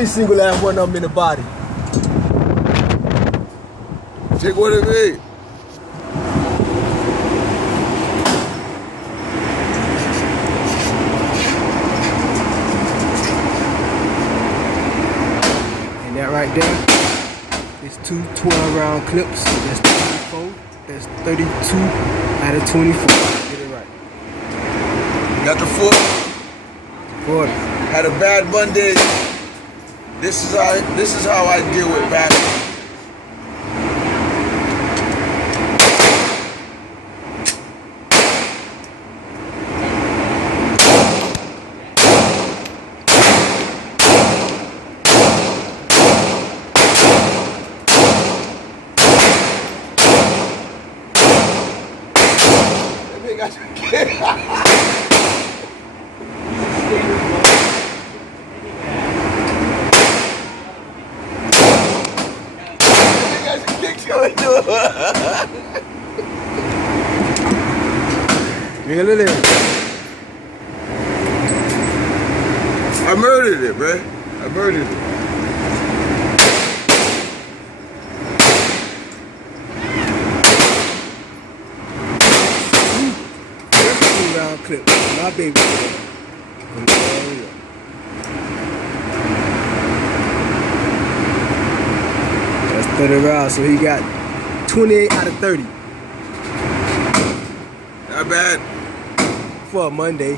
every single last one of them in the body. Take what it is. And that right there is two 12-round clips. That's 24. That's 32 out of 24. Get it right. Got the 40. 40. Had a bad Monday. This is how I deal with bad. Really? I murdered it, man. I murdered it. Round clip. My baby. That's 30 rounds, so he got 28 out of 30. Not bad. For a Monday.